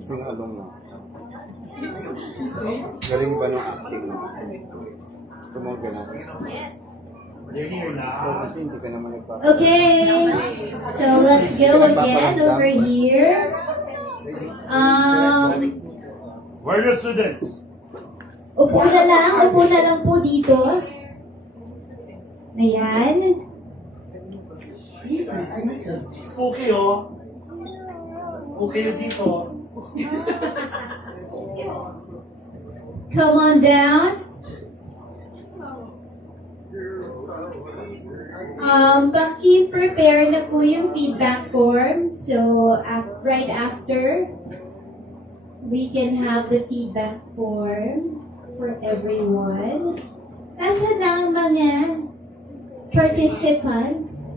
Singalong na. Galing ba ng acting mo? Gusto mo gano'n? Yes. Kasi hindi ka naman nagpapalala. Okay, so let's go again over here. Where are the students? Upo na lang po dito. Ayan. Okay, oh. Okay dito. Come on down. Paki-prepare na po yung feedback form. So, right after, we can have the feedback form for everyone. Nasaan na ang mga participants?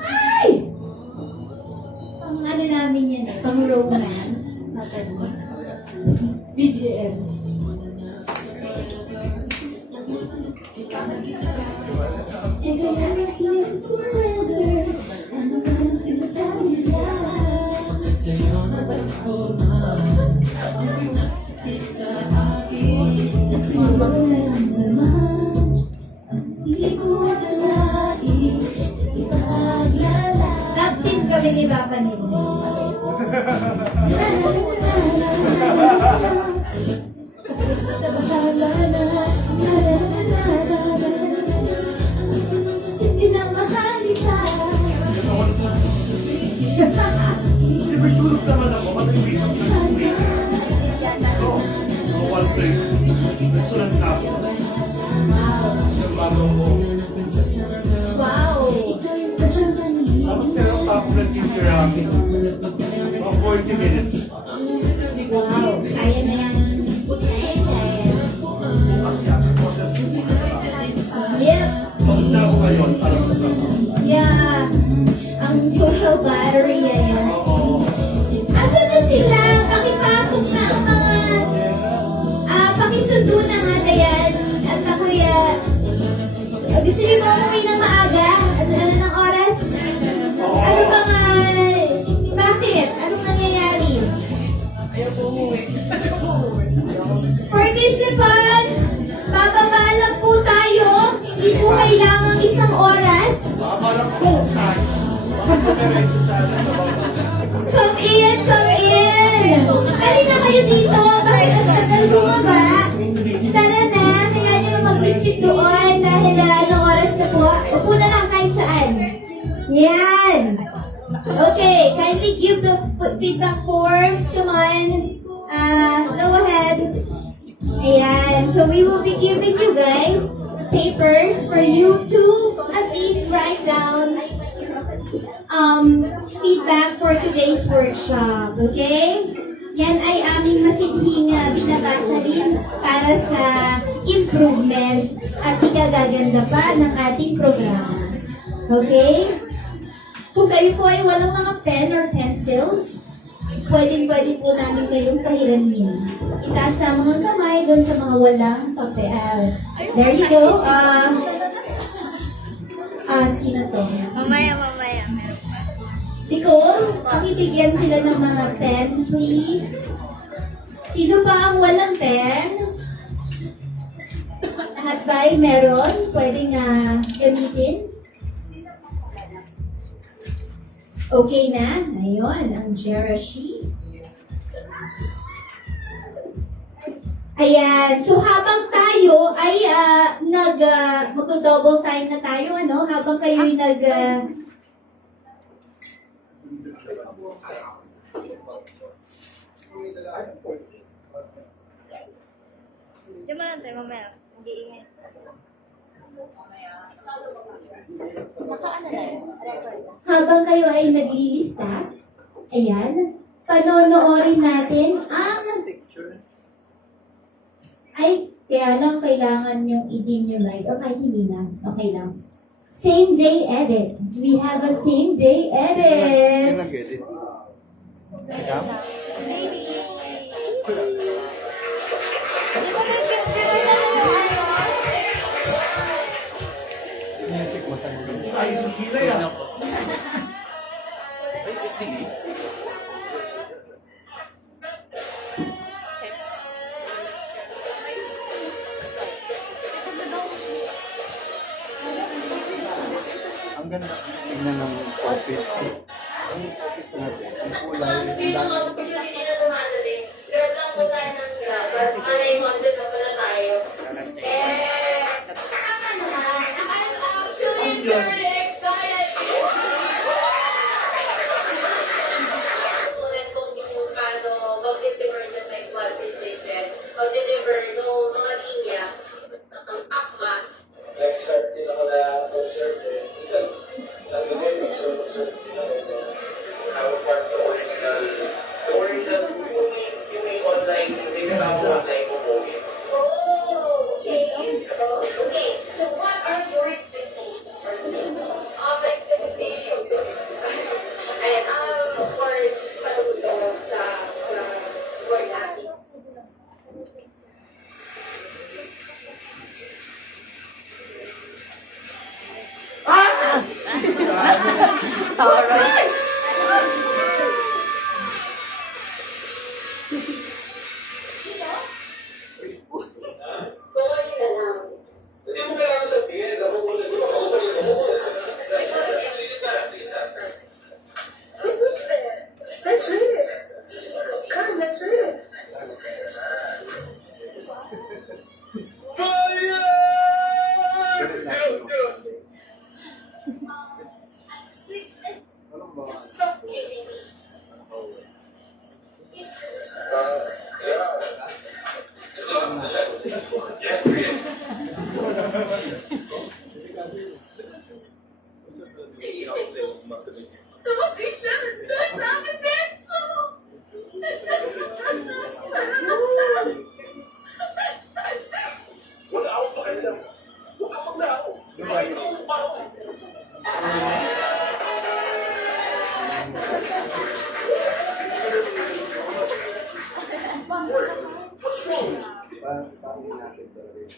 Ay! Pang ano namin yan, pang romance. BGM. And I never feel surrender. Ano ba ang sinasabi nila? Nagsimulan naman. Hindi ko akalain ipaglala. Love team kami ni Papa Nino. Basta bahala na. Kasi pinamahal kita. Hindi ba tulog naman ako? Matibig ang nag-uwi. No. No, one thing. Restaurant na ako. Sa bago ko. Wow! Tapos meron pa ako nag-teacher namin. Mga 40 minutes. Wow! Kaya na yan. Bukas yan. Process ko muna. Yep. Pagod na ako ngayon. Parang kasama. Yeah. Ang social battery yan. Oo. Asan na sila? Pakipasok na ang mga... pakisundo na nga yan. At ako'y... gusto niyo ba umuwi ng maaga? Ano ng oras? Ano bang... bakit? Anong nangyayari? Participants! Bababa lang po tayo. Hindi po kailangan isang oras. Parang tayo. Pagkamerenso sana sa bawah. Come in! Come in! Dali na kayo dito. Bakit ang tagal bumaba? Tara na. Kaya nyo na mag-pitchit doon dahil anong oras na po. Upo na lang kahit saan. Yan! Okay, kindly give the feedback forms. Come on. Go ahead. Ayan. So we will be giving you guys papers for you to at least write down feedback for today's workshop. Okay? Yan ay aming masidhing binabasa rin para sa improvement at ikagaganda pa ng ating programa. Okay? Kung kayo po ay walang mga pen or pencils, pwede po namin kayong pahiramin. Itaas na mga kamay doon sa mga walang papel. There you go. Sino to? Mamaya. Meron pa. Nicole, pakibigyan sila ng mga pen, please. Sino pa ang walang pen? Lahat ba ay meron? Pwedeng gamitin? Okay na? Ayun, ang Jerashi. Ayan. So, habang tayo ay mag-double time na tayo, ano? Habang kayo ay Diyan mo lang tayo mamaya. Hindi ingay. habang kayo ay naglilista, ayan, panonoorin natin ang kaya lang kailangan yung i-dim yung light o kahit hindi na, okay lang. Same day edit. We have a same day Sino edit. nag-edit? Ikaw? Di ba may picture na yung ano? Music mo sa Ay, sukila yan. STE. Ang ganda tingnan ng office. Ang office natin, ang kulay, ang dami. Mag-deliver nung mga linya, ang akma. Nag-start din ako na observe eh. Nag-again, observe din ako. I was part of the original. The original, yung may online, hindi kasama online ko po eh. Oh, okay. Okay, so what are your expectations for today? Expectations. Ayan, of course, paluto sa voice acting. Tuloy na lang. Hindi mo kailangan sabihin, nakukulit mo, nakukulit mo. Let's read it. Come, let's read it. Ganun natin. Anong ba? You're so kidding me. Television, that's Wala akong pakialam. Wala akong nao. Kahit ako pa ako. What's wrong? Parang natin talaga yun.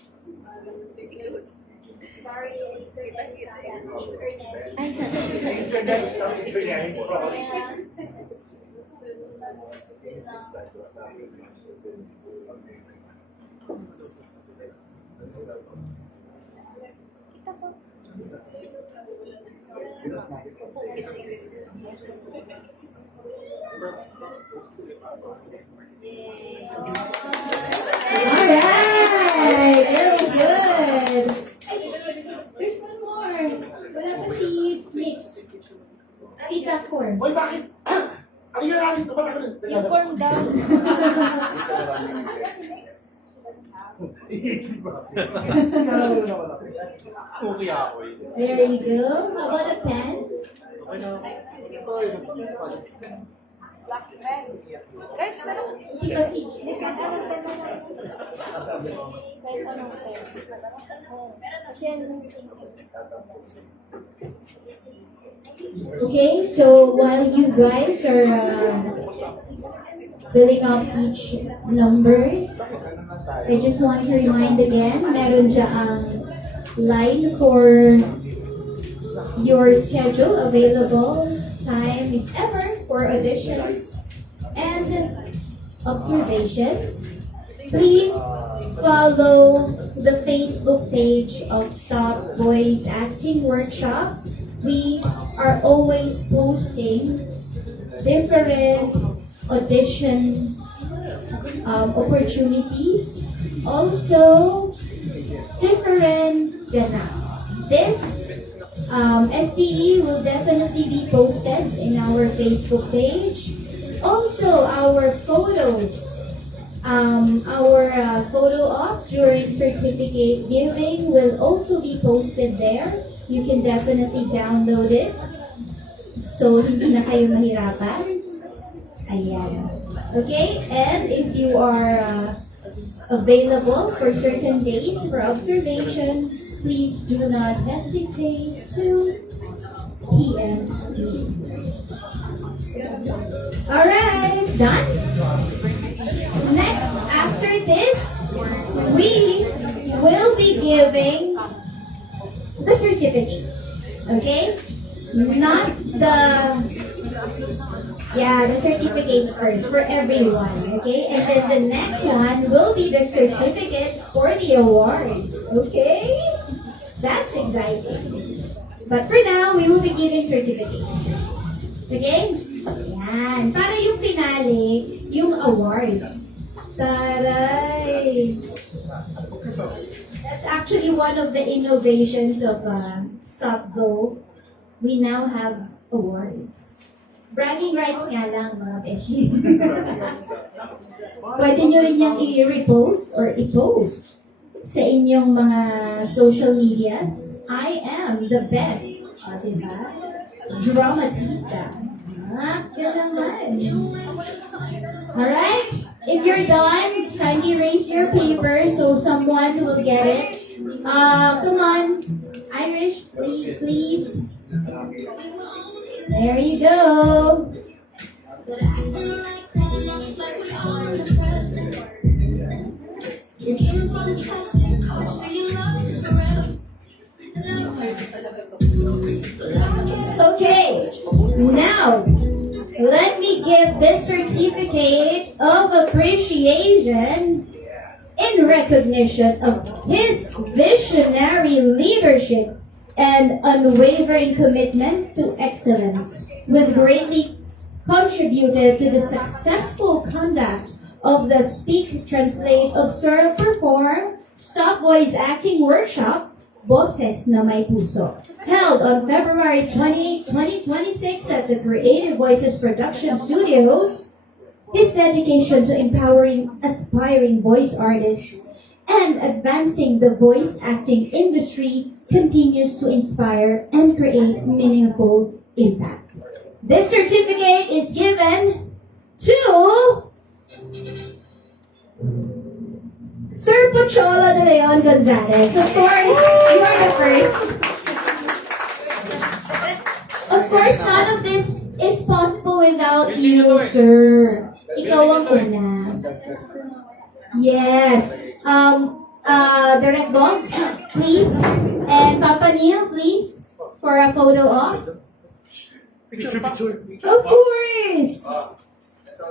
Alright! Very good! There's one more. Wala pa si Mix. Tita Corn. Hoy, bakit? Ano yun natin? Ito ba ako rin? Yung form daw. Okay ako eh. There you go. How about a pen? Okay na. Guys, pero Kasi, kahit anong tema sa kahit anong tema. Kasi okay, so while you guys are filling up each numbers, I just want to remind again, meron dyan line for your schedule available time if ever for auditions and observations. Please follow the Facebook page of Stop Voice Acting Workshop. We are always posting different audition opportunities, also different ganaps. This STE will definitely be posted in our Facebook page. Also, our photos, our photo op during certificate giving will also be posted there. You can definitely download it. So, hindi na kayo mahirapan. Ayan. Okay, and if you are available for certain days for observation, please do not hesitate to PM me. Alright, done? Next, after this, we will be giving the certificates. Okay? Not the Yeah, the certificates first for everyone, okay? And then the next one will be the certificate for the awards, okay? That's exciting. But for now, we will be giving certificates. Okay? Yan. Para yung finale, yung awards. Taray! That's actually one of the innovations of Stop Go. We now have awards. Bragging rights nga lang, mga beshi. Pwede nyo rin yung i-repost or i-post sa inyong mga social medias. I am the best. O, diba? Dramatista. Yan naman. Alright? If you're done, kindly raise your paper so someone will get it. Come on. Irish, please. There you go. Okay, now let me give this certificate of appreciation in recognition of his visionary leadership and unwavering commitment to excellence, with greatly contributed to the successful conduct of the Speak, Translate, Observe, Perform Stop Voice Acting Workshop, Boses na May Puso, held on February 28, 2026 at the Creative Voices Production Studios. His dedication to empowering aspiring voice artists and advancing the voice acting industry continues to inspire and create meaningful impact. This certificate is given to Sir Pochola de Leon Gonzalez. Of course, you are the first. Of course, none of this is possible without you, sir. Ikaw ang una. Yes. Direct Box, please. And Papa Neil, please, for a photo op. Picture. Of course. Ito.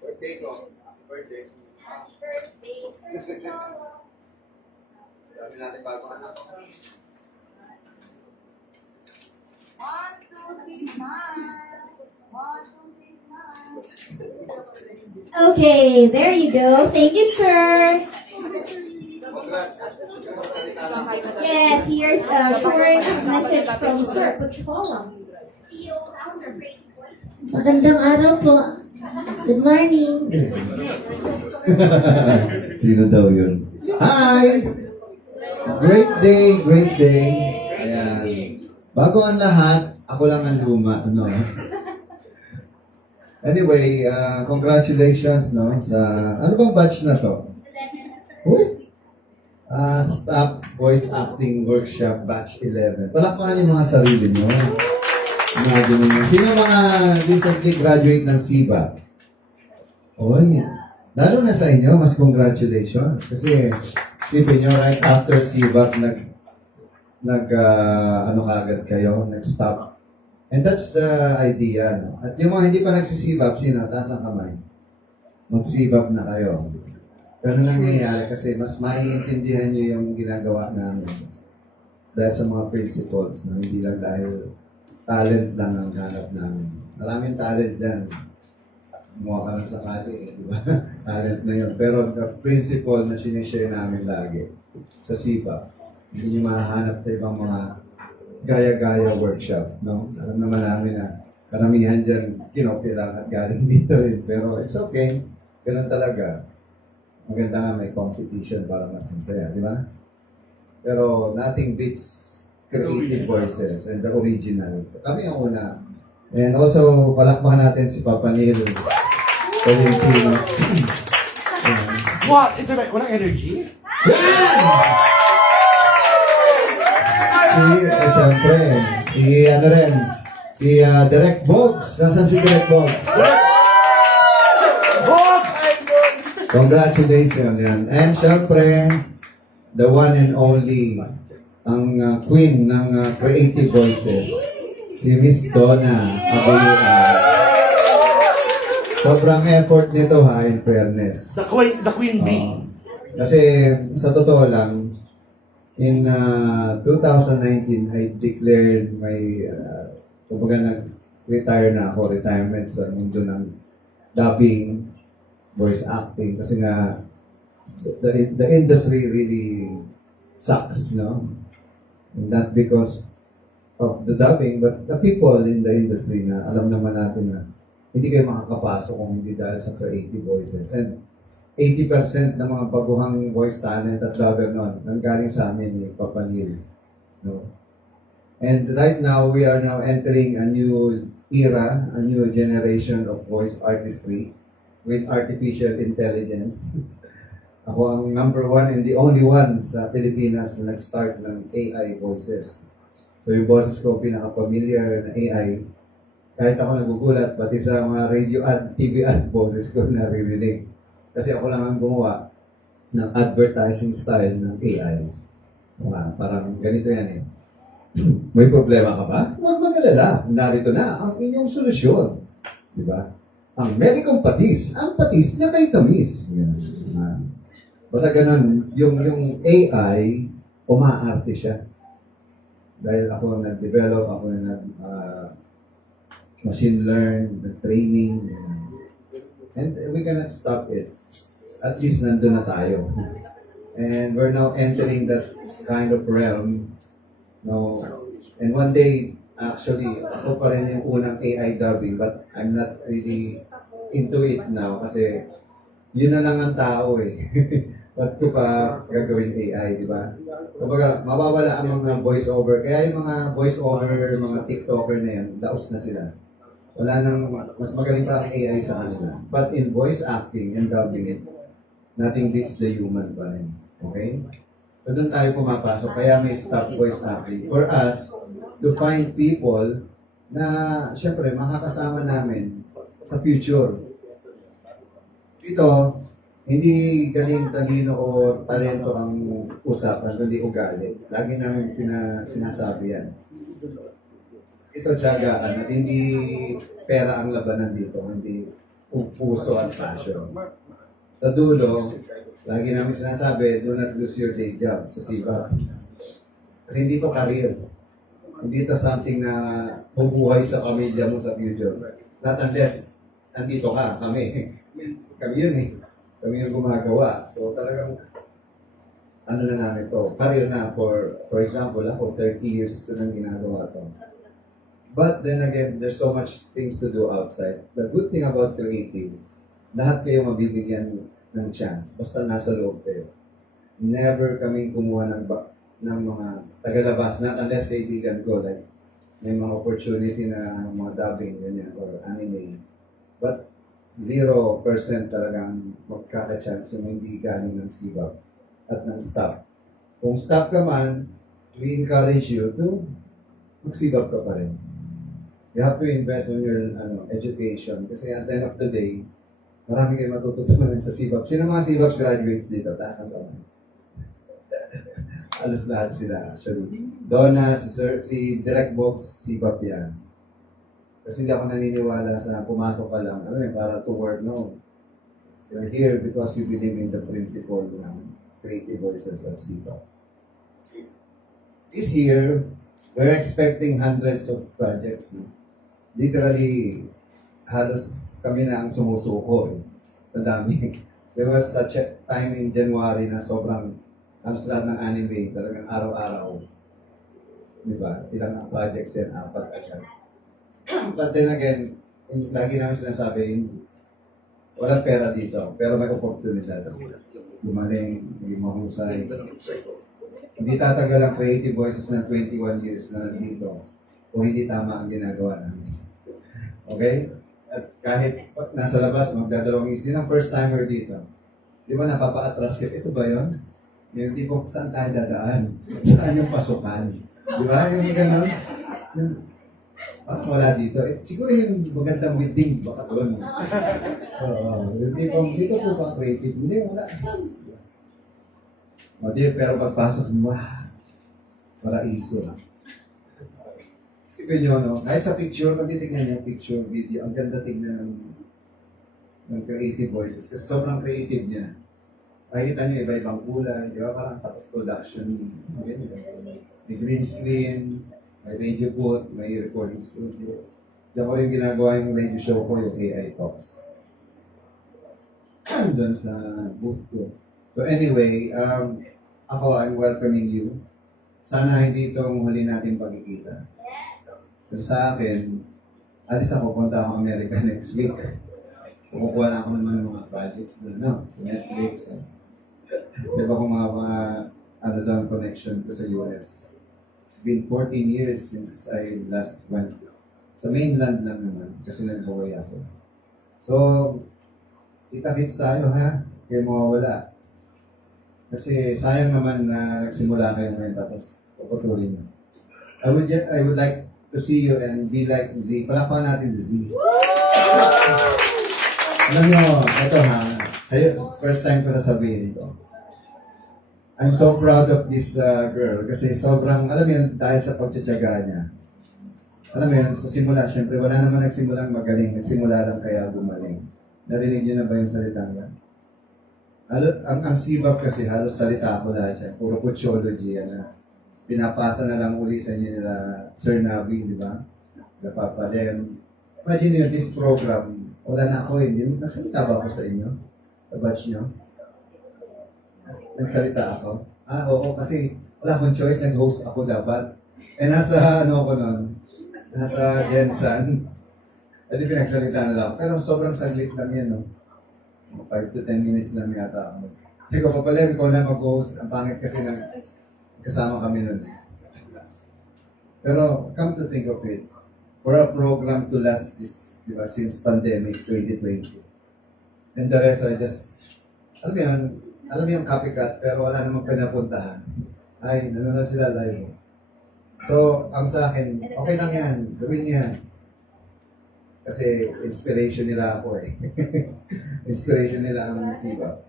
Birthday ko. Birthday. Sabi natin bago anak. 1, 2, 3, smile. 1, 2, 3, smile. Okay, there you go. Thank you, sir. Congrats. Yes, here's a short message from Sir Pochola. CEO, founder, Creative Voice. Magandang araw po. Good morning. Sino daw yun? Hi! Great day, great day. Ayan. Bago ang lahat, ako lang ang luma, no? Anyway, congratulations, no? Sa, ano bang batch na to? Stop Voice Acting Workshop Batch 11. Palakpakan yung mga sarili nyo. Imagine mo. Sino mga recently graduate ng SIBA? Oy, lalo na sa inyo, mas congratulations. Kasi, sipin nyo, right after SIBA, ano kagad kayo, nag-stop. And that's the idea, no? At yung mga hindi pa nagsisibab, sino? Taas ang kamay. Magsibab na kayo. Pero nangyayari kasi mas maiintindihan nyo yung ginagawa namin. Dahil sa mga principles, no? Hindi lang dahil talent lang ang hanap namin. Maraming talent dyan. Mukha ka lang sakali, di ba? Talent na yun. Pero the principle na sinishare namin lagi sa SIBA, hindi nyo mahahanap sa ibang mga gaya-gaya workshop, no? Alam naman namin na karamihan dyan, kinopila at galing dito rin. Pero it's okay. Ganun talaga. Maganda nga may competition para mas masaya, di ba? Pero nothing beats creative voices and the original. Kami ang una. And also, palakpakan natin si Papa Neil. Valentino. What? Ito na, walang energy? Siyempre, si Direct Box. Nasaan si Direct Box? Congratulations yan. And siyempre, the one and only, ang queen ng Creative Voices, Si Miss Donna Abuyuan. Sobrang effort nito ha, in fairness. The Queen Bee. Kasi sa totoo lang, in 2019, I declared my, kumbaga nag-retire na ako, retirement sa mundo ng dubbing, voice acting. Kasi nga, the industry really sucks, no? And not because of the dubbing, but the people in the industry na alam naman natin na hindi kayo makakapasok kung hindi dahil sa creative voices. And 80% ng mga baguhang voice talent at dubber noon nanggaling sa amin ni Papa Neil. No? And right now, we are now entering a new era, a new generation of voice artistry with artificial intelligence. Ako ang number one and the only one sa Pilipinas na nag-start ng AI voices. So yung boses ko pinaka-familiar na AI, kahit ako nagugulat, pati sa mga radio ad, TV ad boses ko naririnig. Kasi ako lang ang gumawa ng advertising style ng AI. Parang ganito yan eh. May problema ka ba? Huwag mag-alala. Narito na ang inyong solusyon. Di ba? Ang medicong patis, ang patis na kay tamis. Basta ganun, yung AI, umaarte siya. Dahil ako nag-develop, ako machine learn, training, and we cannot stop it. At least nandun na tayo. And we're now entering that kind of realm. No, and one day, actually, ako pa rin yung unang AI dubbing, but I'm not really into it now kasi yun na lang ang tao eh. Ba't ko pa gagawin AI, di ba? Kumbaga, mawawala ang mga voice-over. Kaya yung mga voice-over, mga TikToker na yan, daos na sila. Wala nang, mas magaling pa ang AI sa kanila. But in voice acting and dubbing it, nothing beats the human pa rin. Okay? So doon tayo pumapasok. Kaya may stop voice acting. For us, to find people na, syempre, makakasama namin sa future. Ito, hindi galing talino o talento ang usapan, kundi ugali. Lagi namin sinasabi yan. Ito tiyagaan at hindi pera ang labanan dito, hindi puso at passion. Sa dulo, lagi namin sinasabi, do not lose your day job sa SIVA. Kasi hindi to career. Hindi to something na bubuhay sa pamilya mo sa future. Not unless nandito ka, kami. Kami yun eh. Kami yung gumagawa. So talagang, ano na namin to, career na for example, ako 30 years ko nang ginagawa to. But then again, there's so much things to do outside. The good thing about creative, lahat kayo mabibigyan ng chance, basta nasa loob kayo. Never kaming kumuha ng mga tagalabas, not unless kaibigan ko, like, may mga opportunity na mga dubbing, ganyan, or anime. But 0% talagang magkaka-chance yung hindi galing ng SIVAP at ng staff. Kung staff ka man, we encourage you to mag-SIVAP ka pa rin. You have to invest in your education kasi at the end of the day, marami kayo matututunan sa SIVAP. Sino mga SIVAP graduates dito? Taas ang kamay. Alos lahat sila actually. Donna, si Direct Box, SIVAP yan. Kasi hindi ako naniniwala sa pumasok ka lang, para to work, no. You're here because you believe in the principle ng creative voices at SIVAP. This year, we're expecting hundreds of projects, no. Literally, halos kami na ang sumusuko sa dami. There was such a time in January na sobrang halos lahat ng anime, talagang araw-araw. Diba? Ilang projects yan, 4 agad. But then again, lagi namin sinasabi, walang pera dito, pero may oportunidad. Gumaling, maging mahusay. Hindi tatagal ang creative voices ng 21 years na nandito kung hindi tama ang ginagawa namin. Okay? At kahit nasa labas, magdadalawang isip, ang first timer dito. Di ba napapa-atras ka? Ito ba yun? Yung tipo, saan tayo dadaan? Saan yung pasukan? Di ba? Yung gano'n? Parang wala dito. Siguro yung magandang wedding, baka doon. Yung tipo, dito po ba creative? Hindi, wala. Saan sila? Pero pagpasok mo, paraiso. Isipin nyo, no? Kahit sa picture, pag titignan nyo, picture, video, ang ganda tignan ng creative voices. Kasi sobrang creative niya. Makikita nyo, iba-ibang kulay, di ba? Parang tapos production. May green screen, may radio booth, may recording studio. Diyan ko rin ginagawa yung radio show ko, yung AI Talks. Doon sa booth ko. So anyway, ako, I'm welcoming you. Sana hindi itong huli natin pagkikita. Kasi sa akin, alis ako, punta ako Amerika next week. So kukuha na ako naman ng mga projects doon, no? Sa Netflix. Diba kung mga ano daw ang connection ko sa US. It's been 14 years since I last went. Sa mainland lang naman, kasi nag-Hawaii ako. So, kita-kits tayo ha, kayo mawawala. Kasi sayang naman na nagsimula kayo ngayon tapos puputuloy nyo. I would like to see you and be like Z. Palakpakan natin si Z. Alam nyo, ito ha, sa'yo, first time ko sasabihin ito. I'm so proud of this girl kasi sobrang, alam mo yun, dahil sa pagtsatsaga niya. Alam mo yun, sa simula, syempre wala naman nagsimulang magaling, nagsimula lang kaya gumaling. Narinig niyo na ba yung salita niya? Ang sibab kasi halos salita ko lahat yan. Puro kutsology yan na pinapasa na lang uli sa inyo nila Sir Navi, di ba? Napapalem. Imagine nyo, this program, wala na ako hindi. Nagsalita ba ako sa inyo? Sa batch nyo? Nagsalita ako? Oo, kasi wala akong choice, nag-host ako dapat. Eh nasa ano ko nun? Nasa Jensen. Hindi pinagsalita na lang. Pero sobrang saglit lang yan, no? 5 to 10 minutes lang yata ako. Ikaw pa pala, ikaw na mag-host. Ang pangit kasi nang kasama kami nun. Pero come to think of it, for a program to last this, di ba, since pandemic 2020. And the rest are just, alam mo yung copycat, pero wala namang pinapuntahan. Ay, nanonood sila live. So, ang sa akin, okay lang yan. Gawin yan. Kasi inspiration nila ako eh. Inspiration nila ang siba.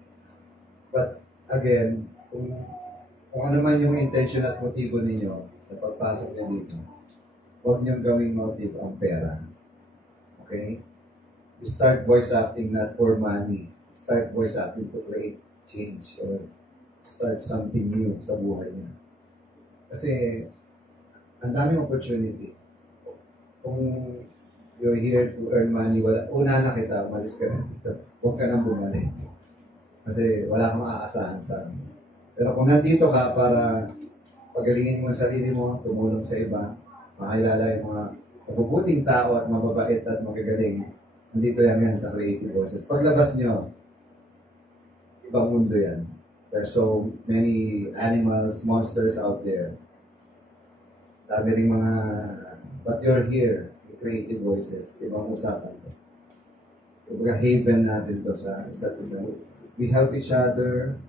But again, kung ano man yung intention at motibo ninyo sa pagpasok niyo dito, huwag niyong gawing motive ang pera. Okay? You start voice acting not for money. Start voice acting to create change or start something new sa buhay niya. Kasi ang daming opportunity. Kung you're here to earn money, una na kita, umalis ka na dito. Huwag ka nang bumalik. Kasi wala kang maaasahan sa amin. Pero kung nandito ka para pagalingin mo ang sarili mo, tumulong sa iba, makilala yung mga mabubuting tao at mababait at magagaling, nandito yan sa Creative Voices. Paglabas nyo, ibang mundo yan. There's so many animals, monsters out there. Dami rin mga, but you're here, the Creative Voices. Ibang usapan ko. Kumbaga haven natin to sa isa't isa. We help each other.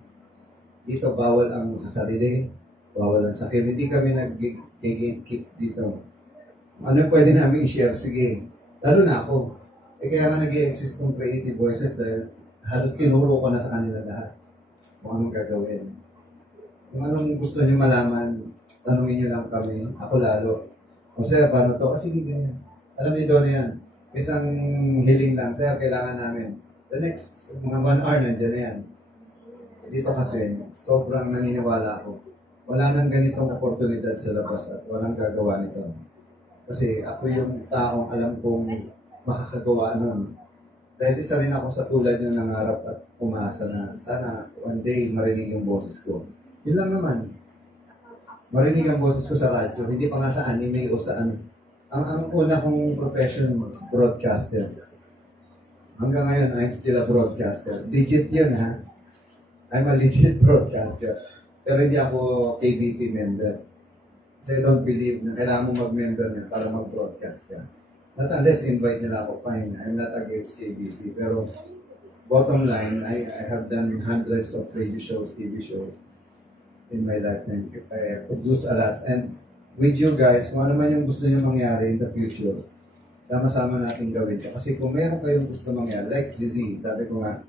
Dito bawal ang sarili, bawal ang sakit. Hindi kami nag-gatekeep dito. Ano pwede namin i-share? Sige. Lalo na ako. Kaya nga nag-i-exist ng Creative Voices dahil halos tinuro ko na sa kanila lahat kung anong gagawin. Kung anong gusto nyo malaman, tanungin nyo lang kami. Ako lalo. O sir, paano to? Kasi ganyan. Alam niyo doon yan. Isang hiling lang. Sir, kailangan namin. The next, mga 1 hour nandiyan na yan. Dito kasi, sobrang naniniwala ako. Wala nang ganitong oportunidad sa labas at walang gagawa nito. Kasi ako yung taong alam kong makakagawa nun. Dahil isa rin ako sa tulad yung nangarap at umasa na sana one day marinig yung boses ko. Yun lang naman. Marinig ang boses ko sa radyo, hindi pa nga sa anime o sa ano. Ang una kong profession, broadcaster. Hanggang ngayon, I'm still a broadcaster. Legit yun ha. I'm a legit broadcaster. Pero hindi ako KBP member. Kasi I don't believe na kailangan mo mag-member niya para mag-broadcast ka. Not unless invite nila ako, fine. I'm not against KBP. Pero bottom line, I have done hundreds of radio shows, TV shows in my lifetime. I produce a lot. And with you guys, kung ano man yung gusto nyo mangyari in the future, sama-sama natin gawin ito. Kasi kung meron kayong gusto mangyari, like Zizi, sabi ko nga,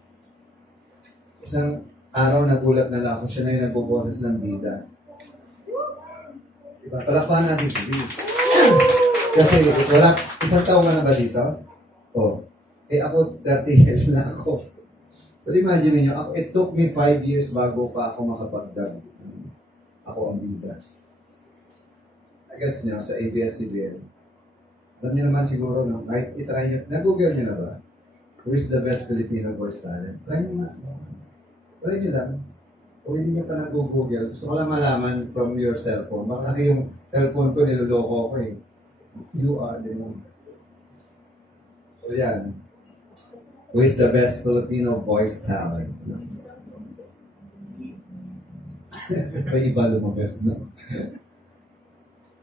isang araw nagulat na lang ako, siya na yung nagbuboses ng bida. Diba? Palakpakan natin, Zizi. Kasi wala, isang taon ka na ba dito? Oh. Eh ako, 30 years na ako. So imagine niyo, ako, it took me 5 years bago pa ako makapag-dub. Ako ang bida. Agad niyo sa ABS-CBN. Alam niyo naman siguro, no? Kahit itry niyo, na-google niyo na ba? Who is the best Filipino voice talent? Try niyo na. Try niyo lang. Kung hindi niyo pa nag-google, gusto ko lang malaman from your cellphone. Baka kasi yung cellphone ko niloloko ko eh. You are the one. So yan. Who is the best Filipino voice talent? May iba lumabas, no?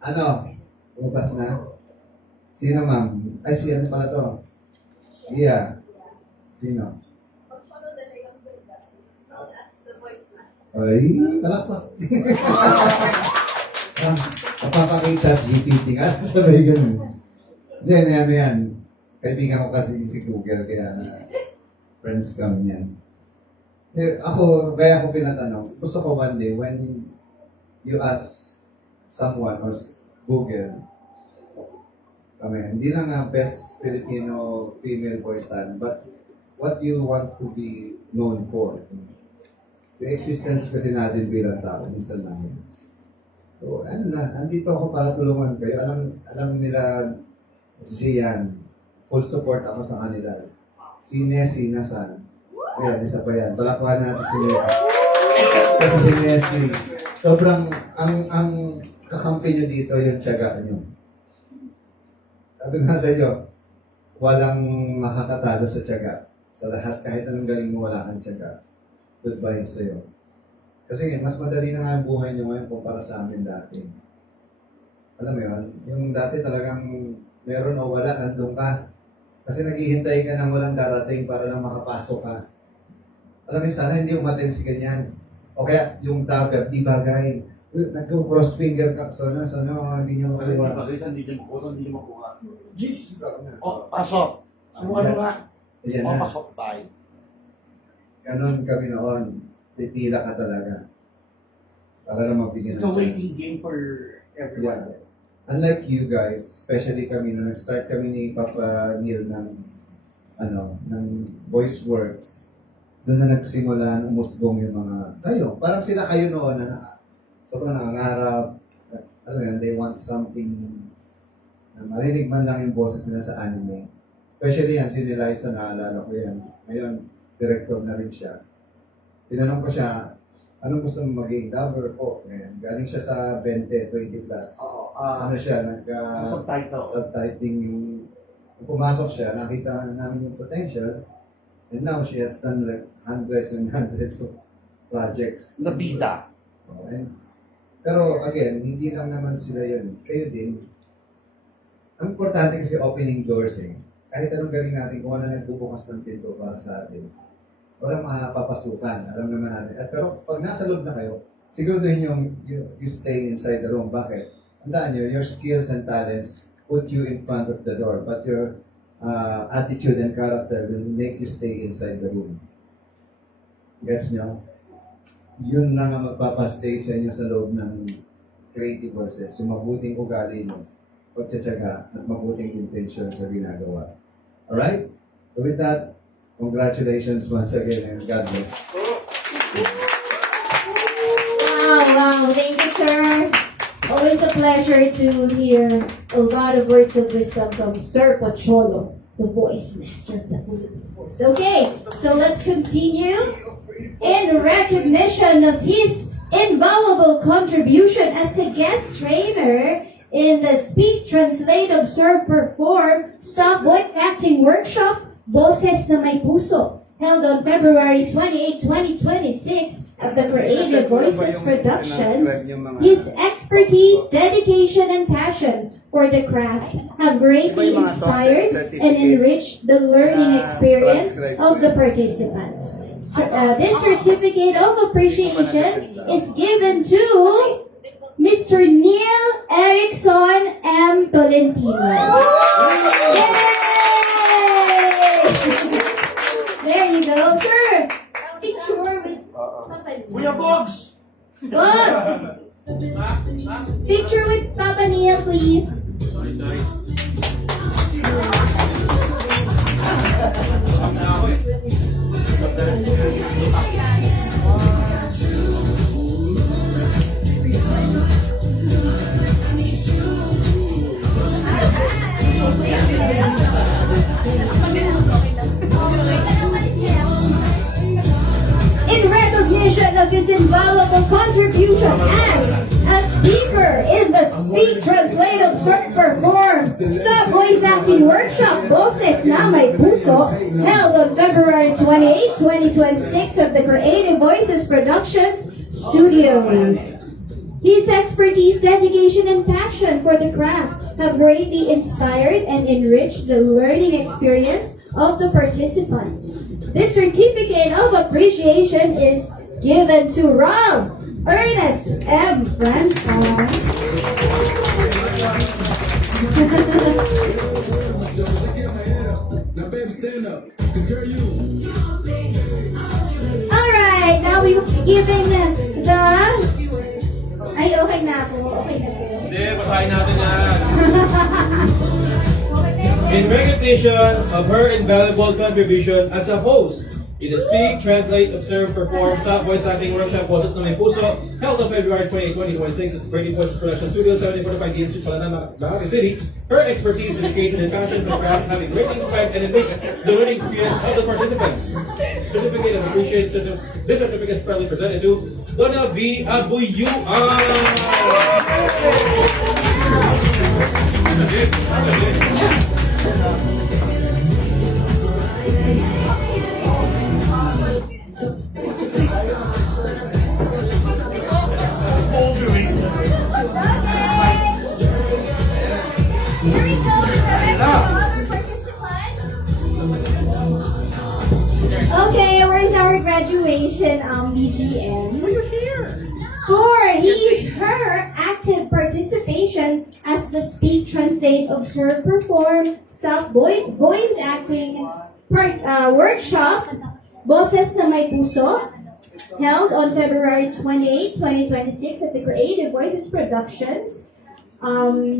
Ano? Lumabas na? Sino, ma'am? Ay, si ano pala to? Iya. Sino? Ay, palakpak. Papapakita GPT nga. Sabay ganun. Hindi, ano yan. Kaibigan ko kasi si Google, kaya friends kami yan. Eh, ako, kaya ako pinatanong, gusto ko one day, when you ask someone or Google, kami, hindi lang nga best Filipino female voice talent, but what you want to be known for. Yung existence kasi natin bilang tao, minsan lang yun. So, ano na, andito ako para tulungan kayo. Alam nila, Zian, full support ako sa kanila. Si Nessie, nasaan? Ayan, isa pa yan. Balakwan natin si Nessie. Kasi si Nessie, sobrang, ang kakampi nyo dito, yung tiyaga nyo. Sabi nga sa inyo, walang makakatalo sa tiyaga. Sa lahat, kahit anong galing mo, wala kang tiyaga. Goodbye sa'yo. Kasi mas madali na nga ang buhay nyo ngayon kumpara sa amin dati. Alam mo yun? Yung dati talagang meron o wala, nandun ka. Kasi naghihintay ka ng walang darating para lang makapasok ka. Alam mo yun, sana hindi umatin si ganyan. O kaya yung tablet, di bagay. Nag-cross finger ka, so hindi niya makuha. Hindi niya makuha. Jesus! Oh, pasok. Ano nga? Ayan Oh, na. pasok tayo. Ganon kami noon. Titila ka talaga. Para lang mabigyan It's a chance. waiting game for everyone. Yeah. Unlike you guys, especially kami, nung nag-start kami ni Papa Neil ng voice works, doon na nagsimula ng umusbong yung mga, kayo, parang sila kayo noon na sobrang nangangarap, alam mo yan, they want something na marinig man lang yung boses nila sa anime. Especially yan, si Liza, naalala ko yan. Ngayon, director na rin siya. Tinanong ko siya, anong gusto mo maging dubber po? Ngayon, galing siya sa 20 plus. Oo. Ano siya, Subtitle. subtitling yung, kung pumasok siya, nakita namin yung potential, and now she has done like hundreds and hundreds of projects. Nabida. Okay. Pero again, hindi lang naman sila yun. Kayo din. Ang importante kasi opening doors eh. Kahit anong galing natin, kung wala nagbubukas ng pinto para sa atin, walang makapapasukan. Alam naman natin. At pero pag nasa loob na kayo, siguraduhin yung you stay inside the room. Bakit? Tandaan nyo, your skills and talents put you in front of the door, but your attitude and character will make you stay inside the room. Gets nyo? Yun lang ang magpapastay sa inyo sa loob ng creative process. Yung mabuting ugali nyo, pagtsatsaga, at mabuting intention sa ginagawa. Alright? So with that, congratulations once again and God bless. Wow, thank you, sir. Always a pleasure to hear a lot of words of wisdom from Sir Pocholo, the voice master of the Philippine voice. Okay, so let's continue. In recognition of his invaluable contribution as a guest trainer in the Speak, Translate, Observe, Perform Stop Voice Acting Workshop, Boses na May Puso, held on February 28, 2026 at the Creative Voices Productions, his expertise, dedication, and passion for the craft have greatly inspired and enriched the learning experience of the participants. This certificate of appreciation is given to Mr. Neil Erickson M. Tolentino. Yay! There you go, sir. Picture with Papa Kuya Neil. Bogs! Bogs! Picture with Papa Neil, please. Speak, Translate, Observe, Perform Stop Voice Acting Workshop Boses na May Puso held on February 28, 2026 at the Creative Voices Productions Studios. His expertise, dedication, and passion for the craft have greatly inspired and enriched the learning experience of the participants. This certificate of appreciation is given to Ralph Ernest M. Franson. Alright, now we will be giving the... Ay, okay na po. Okay na po. Hindi, basahin natin yan. Okay na yun. In recognition of her invaluable contribution as a host in the Speak, Translate, Observe, Perform Stop Voice Acting Workshop Boses na May Puso held on February 28, 2026 at the Creative Voices Production Studio, 7045 D Street, Palanama, Makati City. Her expertise, dedication, and passion for the craft having greatly inspired and enriched the learning experience of the participants. Certificate of appreciation. This certificate is proudly presented to Donna B. Abuyuan. Here we go. Direct to other participants. Okay, where's our graduation, BGM? You're here. For her active participation as the Speak, Translate, Observe, Perform, Stop Voice Acting Workshop, Boses na May Puso, held on February 28, 2026 at the Creative Voices Productions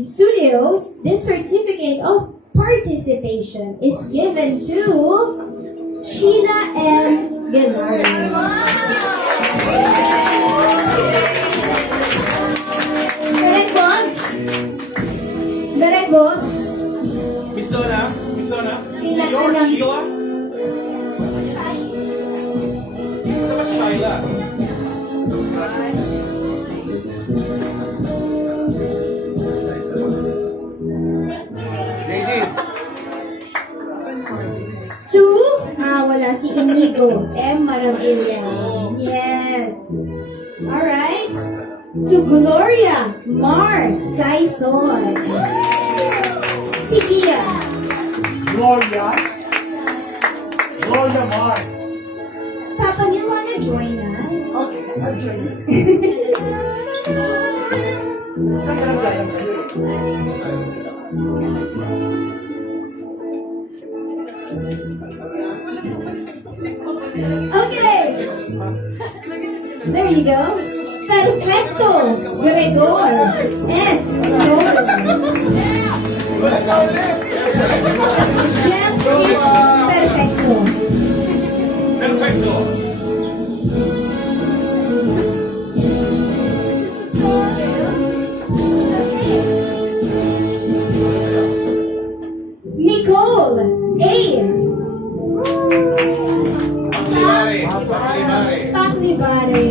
Studios. This certificate of participation is given to Sheila M. Gennaro. Direct box. Direct box. Miss Donna? Miss Donna? Sheila, Your alam. Sheila? Ano ba Sheila? Wala si Inigo M. Maravilla. Yes. Alright. To Gloria Mar Saison. Si Gia. Gloria Mar. Papa, do you wanna join us? Okay, I'll join you. Saan ka naglayang kayo Okay. There you go. Perfecto. Gregor S. Gregor. James is perfecto. Perfecto. Nicole A. Paklibare. Paklibare.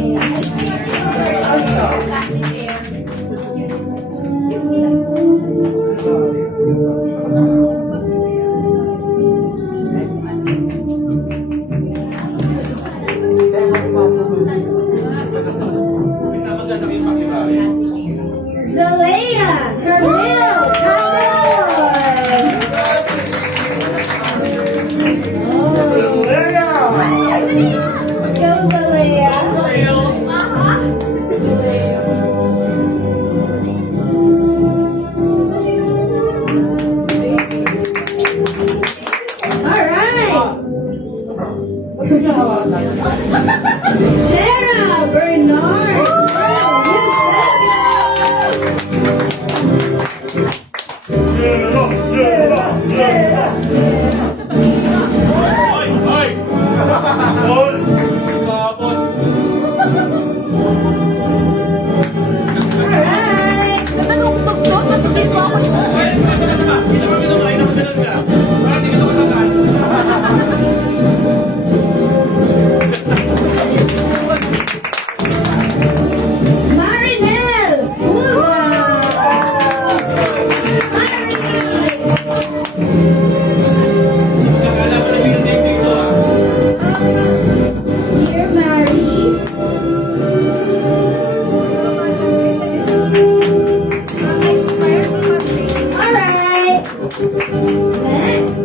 Next.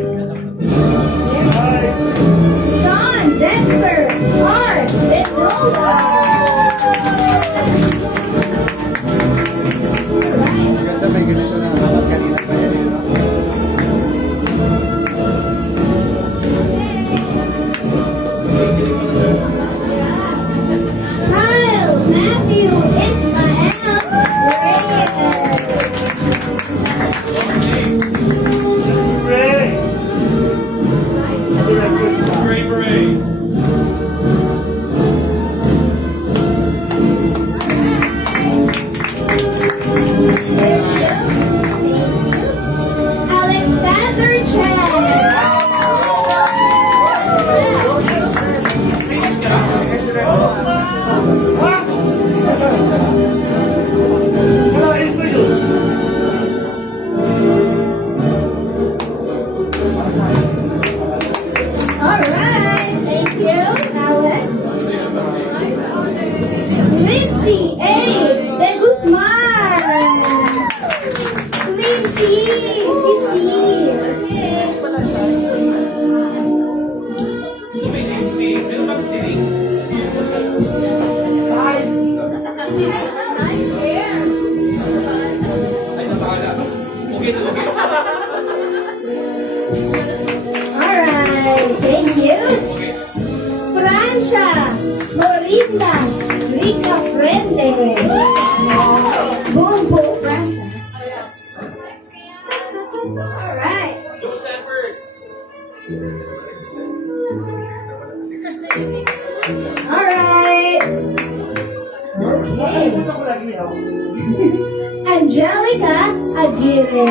Nice. John Dexter R. Lenola. Alright. Maganda, may ganito na alam. Kanina pa yan eh, no? Kyle Matthew Ismael Reyes. Ray. Hooray, hooray. Alexander Chen. Kalahin mo yun. Alright, thank you, Alex. Lindsay A. De Guzman. Lindsay, Sisi. Okay. So may MC, meron bang singing? Ay, napakala. Okay na okay. Alright, thank you. Okay. Francia Florinda Rica Frente. Boom, boom, Francia. Alright. Go Stanford. Alright. Okay. Nakalimutan ko lagi ako. Angelica Aguirre.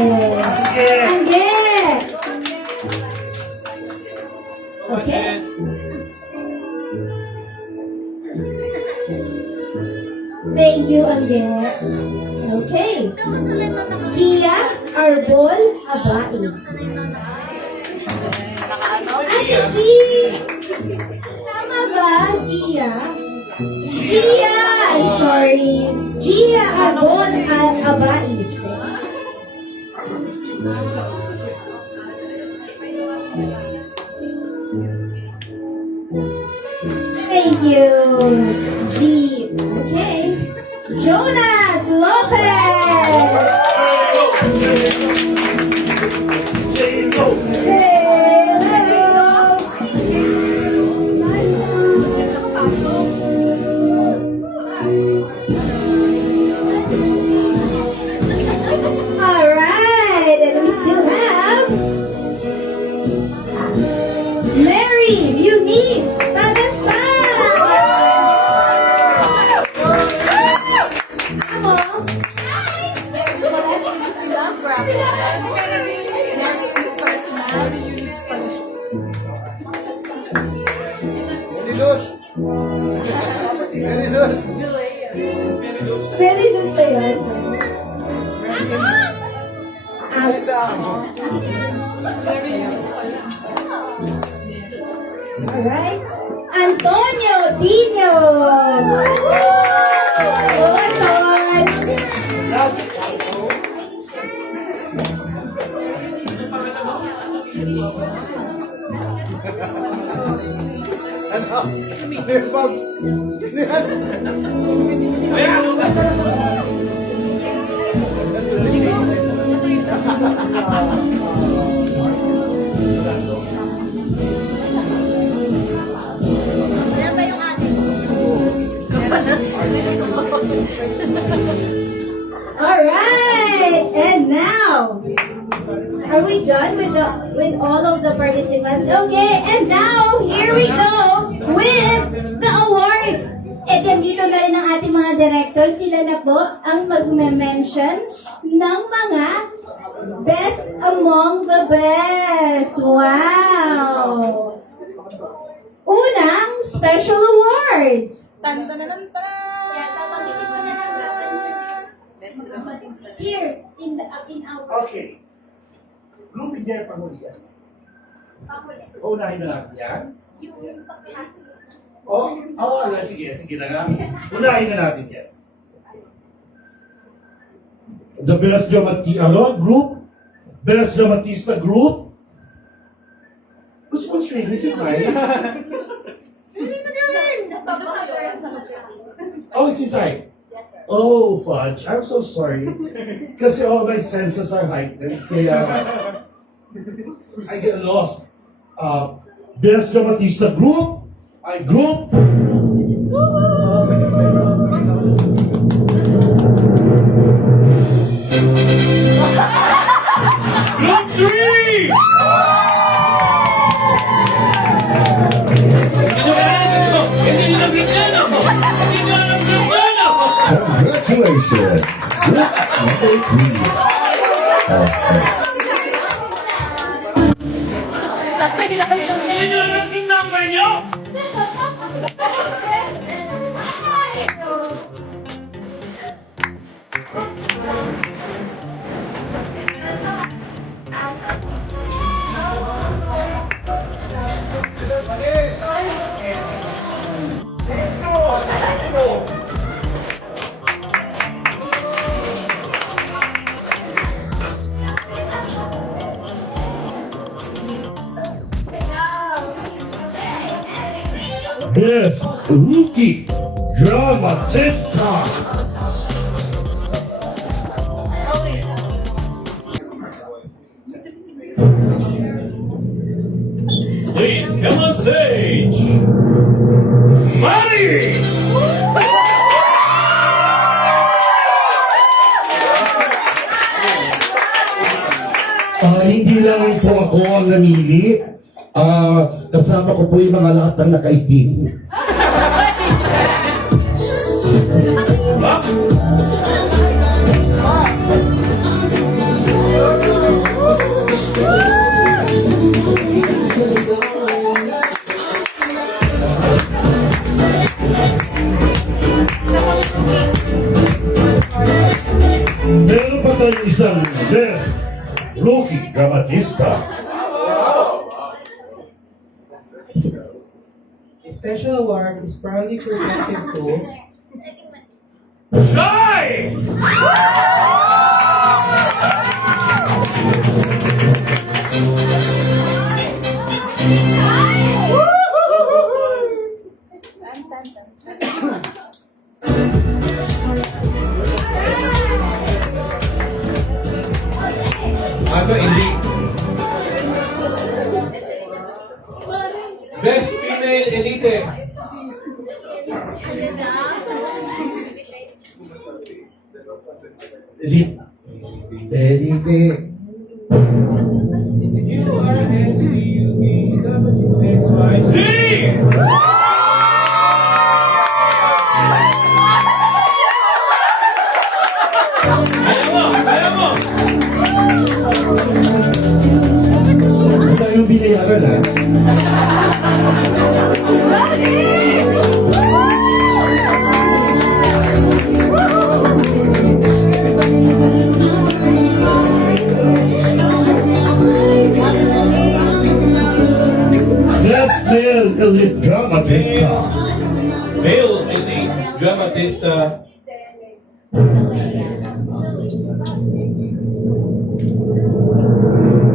Yeah. Angel. Okay. Thank you, Angel. Okay. Kia Arbol Abais. Ah, si G. Tama ba, Gia? Gia, I'm sorry. Gia Arbol Abais. Thank you, G. Okay. Jonas Lopez. There you go. Alright, and we still have Mary Eunice Talastan. Come on. Very loose. Very loose. Very loose ba yun? Alright. Antonio Dino. Ano? May bugs. Yan ba yung atin? Alright, and now, are we done with all of the participants? Okay, and now, here we go with the awards. E dito na rin ang ating mga director. Sila na po ang magme-mention ng mga best among the best. Wow! Unang special awards. Here, in our... Okay. Group India Pangulian. Unahin na natin yan. Sige na nga. Unahin na natin yan. The Best Group Best Dramatista Group. This one's really high. Oh, it's inside. Yes, sir. Oh, fudge. I'm so sorry. Kasi all my senses are heightened. Kaya I get lost. Best Dramatista Group. I group. Group 3! Congratulations! Group number 3. Okay. Sino ang ranking number nyo? Best Rookie Dramatista. Please come on stage. Money! Hindi lang po ako ang namili. Kasama ko po yung mga lahat ng nakaitim. Meron pa tayong isang Best Rookie Dramatista. A special award is proudly presented to Shy! Ako hindi. Best female elite. Elite. URNCUBWXYZ! Kaya mo! Ano tayong binayaran ha? Best Male Elite Dramatista. Male elite dramatista.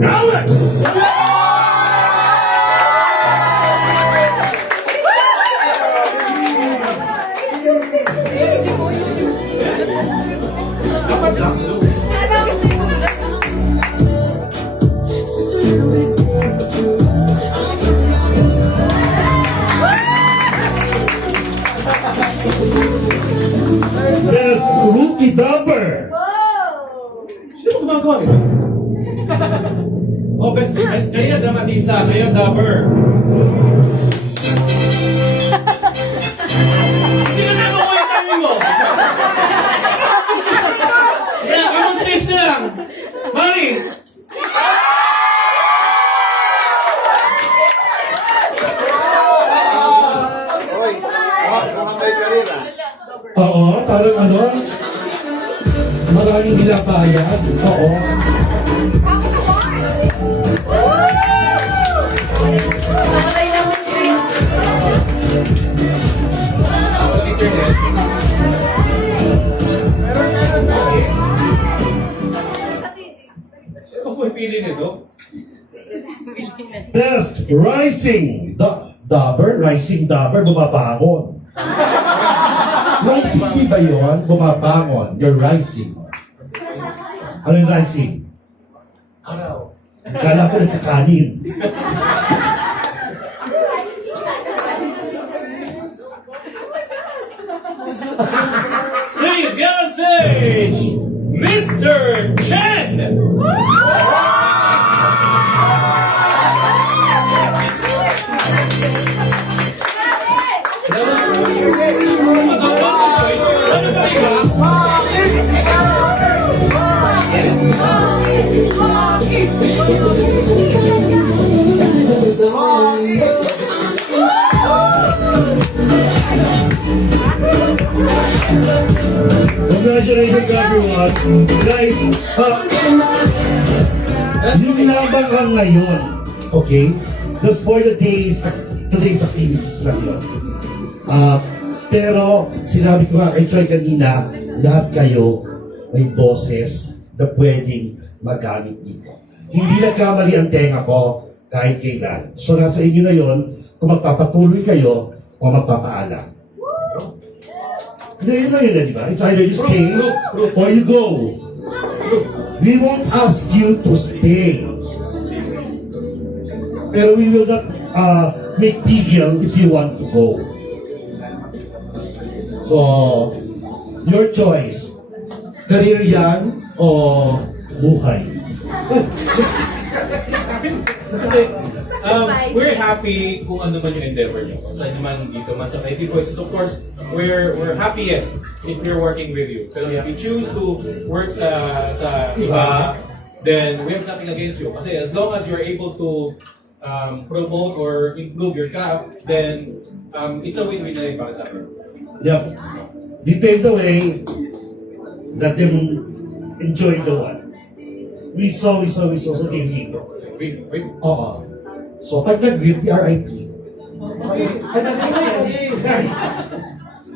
Alex! Dapat lang. Best Rookie Dubber. Sino gumagawa nito? Oh, best. Kayo dramatista, kayo dubber. Hindi na nakuha yung timing mo. Kaya, common sense na lang. Mari! Oo, parang ano? Maraming nilabayad. Oo. Walang internet. Kung pipili nito. Best rising rising dabber, bumabangon. Rising di ba yun? Bumabangon. You're rising. Ano yung rising? Ano? Kala ko nagkakanin. Please get on stage, Mr. Chen! Congratulations everyone. Guys, yung inabangan ngayon, okay? Just for today's activities lang yun. Pero sinabi ko nga kay Troy kanina, lahat kayo may boses na pwedeng magamit dito. Hindi nagkamali ang tenga ko kahit kailan. So nasa inyo na yun kung magpapatuloy kayo o magpapaalam. Yun lang yun, di ba? It's either you stay or you go. We won't ask you to stay. Pero we will not make big deal if you want to go. So, your choice. Career yan o buhay? Kasi, we're happy kung ano man yung endeavor nyo. Kung saan naman dito man sa Creative Voices, of course, we're happiest if we're working with you. Pero if you choose to work sa iba, then we have nothing against you. Kasi as long as you're able to promote or improve your craft, then it's a win-win na rin para sa akin. Yep. You pave the way, let them enjoy the one. We saw sa TV. Wait. Oo. So, pag nag-grip, RIP.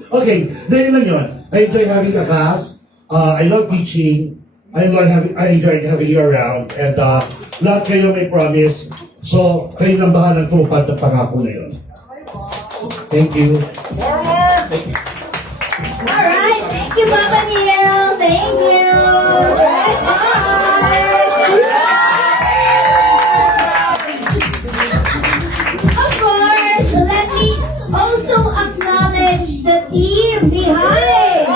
Okay, dahil lang yun. I enjoy having a class. I love teaching. I enjoyed having you around. And lahat kayo may promise. So, kayo nang bahalang tumupad ng pangako na yun. Thank you. Thank you. Alright, thank you, Papa Neil. Thank you. Of course, let me also acknowledge the team behind.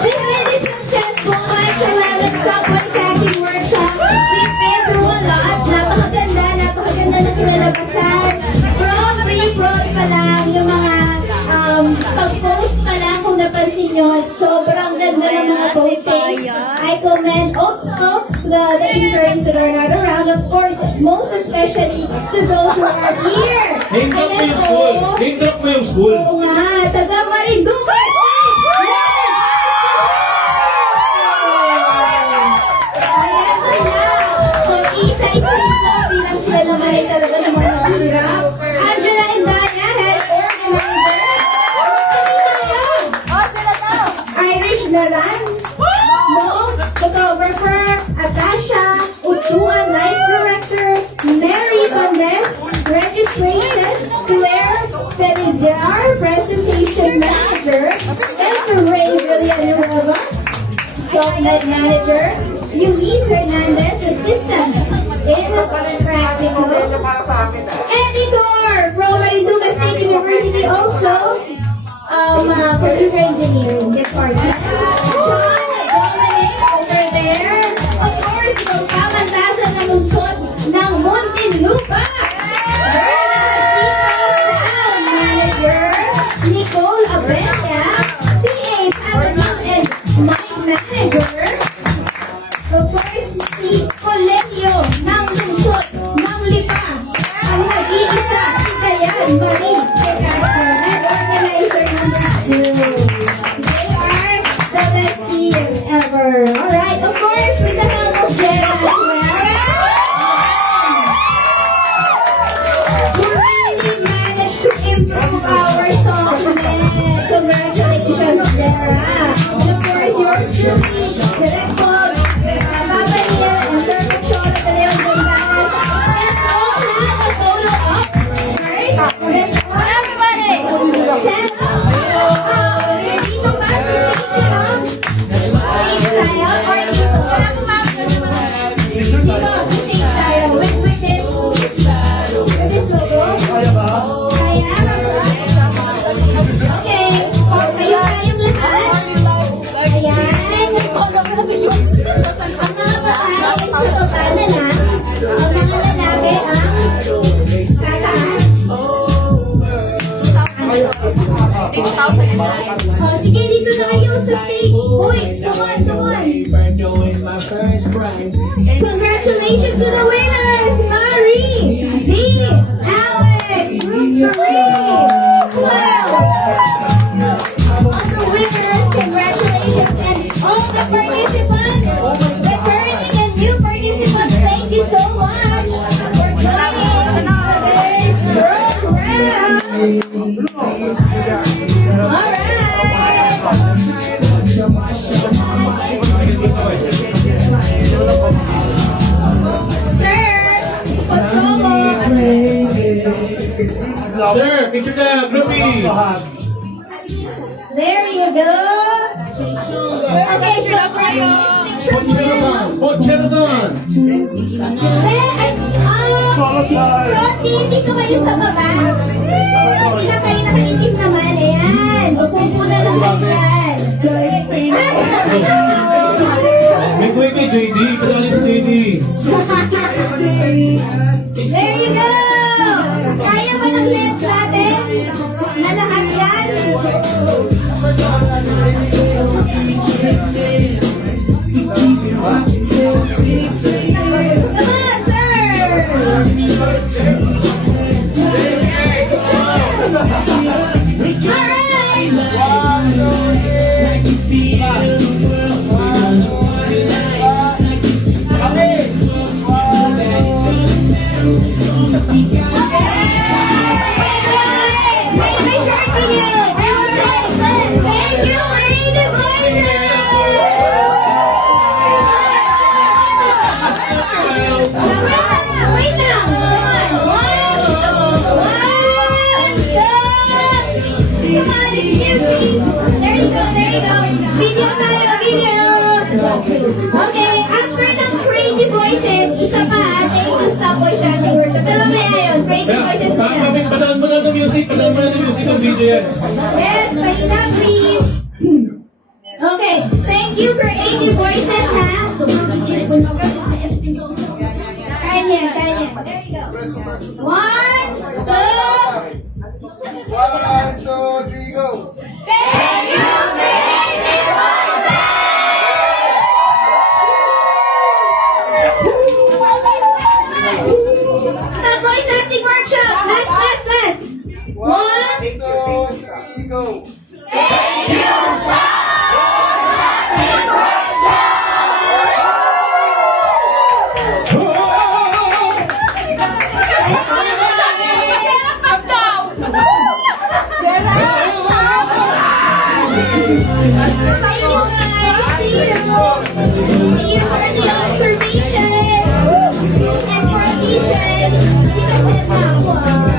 This really successful Martial Level Stop Voice Acting Workshop. We've been through a lot. Napakaganda na kinalabasan. From pre-prod pa lang, yung mga pag-post pa lang kung napansin nyo, sobrang ganda ng mga postings. I commend also the interns that are not around. Of course, most especially to those who are here. Name drop mo yung school. Name drop mo yung school. Oo nga, taga Marinduque! Ayan sila. Kung isa-isip ko, bilang sila naman ay talaga ng mga hirap. Angela Indaya, head organizer. Irish Naran. Mo, photographer. Atasha, Utuan, life director. Mary Vandes, registration. Claire Felizar, presentation manager. Desiree Villanueva, SOCMED manager. Luis Hernandez, assistant in practical. Eddie Gore from Marinduque State University, also computer engineering department. John Dominic over there. Of course, from Kamantasan ng Lungsod ng Muntinlupa. Berna Jacinto, sound manager. Nicole Abella, PA Avenue and mic manager. Of course, si Colegio ng Lungsod ng Lipa. Ang nag-iisa, si Dayan Marie Castro, head organizer number 2. Shirley, Direct Bob, Papa Ian, and Sir Control of the Leon Gonzalez. Let's all have a photo up first. Let's all Everybody! stand up. Dito ba sa stage up? Stage tayo? Or dito? Wala po ba? Dito, sa stage tayo. With this logo. Kaya ba? Kaya? Okay. O, kayo tayong lahat. Ayan. Ang mga babae ay sa baba na lang. Ang mga lalaki ang tataas. O, sige, dito na kayo sa stage. Boys, come on, come on. Congratulations to the winners, Marie, Z, Alex, Ruth, wow. All the winners, congratulations, and all the participants, returning and new participants, thank you so much for joining today's program. All right. Sir, Potsolo. Sir, picture na, groupie. There you go. Okay, so picture Pocherazon. Roti, dito kayo sa baba. Sila kayo nakaitim naman. Ayan. Upo na lang kayo yan. May kuwi kay JD, kasali si JD. There you go. Kaya ba ng lens natin? Na lahat yan? Come on, sir. Okay, after ng Creative Voices, isa pa, thank you Stop Boy sa ating workshop. Pero may ayun, Creative Voices pa yan. Padaan mo na ng music, ang video yan. Yes, salita please. Okay, thank you Creative Voices ha. Kanya. There you go. 1, 2. 1, 2, 3, go! Thank you, Creative Voices! Stop Voice Acting Workshop! Last! 1, 2, 3, go! thank you, See you for the observation and for the